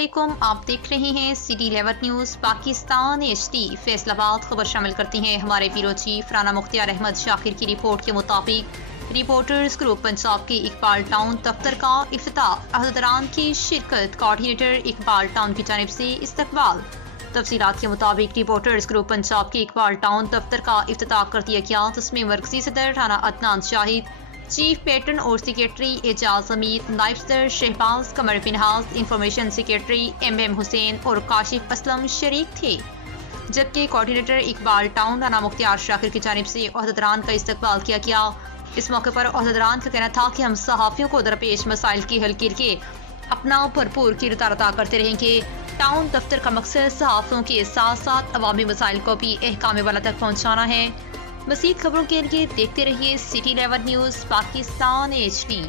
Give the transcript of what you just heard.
علیکم، آپ دیکھ رہے ہیں city 11 news Pakistan HD۔ Faisal آباد خبر شامل کرتے ہیں ہمارے بیورو چیف رانا مختار احمد شاکر کی رپورٹ کے مطابق رپورٹرز گروپ پنجاب کے اقبال ٹاؤن دفتر کا افتتاح، عہدیداران کی شرکت، کوآرڈینیٹر اقبال ٹاؤن کی جانب سے استقبال۔ تفصیلات کے مطابق رپورٹرز گروپ پنجاب کے اقبال ٹاؤن دفتر کا افتتاح کر دیا گیا، جس میں مرکزی صدر رانا عدنان شاہد، چیف پیٹرن اور سیکریٹری اعجاز حمید، نائب صدر Shahbaz Qamar Finhas, information secretary M Hussain اور کاشف اسلم شریک تھے، جبکہ کوآرڈینیٹر اقبال ٹاؤن رانا مختار شاکر کی جانب سے عہدیداران کا استقبال کیا گیا۔ اس موقع پر عہدیداران کا کہنا تھا کہ ہم صحافیوں کو درپیش مسائل کی حل کے لیے اپنا بھرپور کردار ادا کرتے رہیں گے۔ ٹاؤن دفتر کا مقصد صحافیوں کے ساتھ ساتھ عوامی مسائل کو بھی احکام والا تک پہنچانا ہے۔ مزید خبروں کے لیے دیکھتے رہیے سٹی 11 نیوز پاکستان HD۔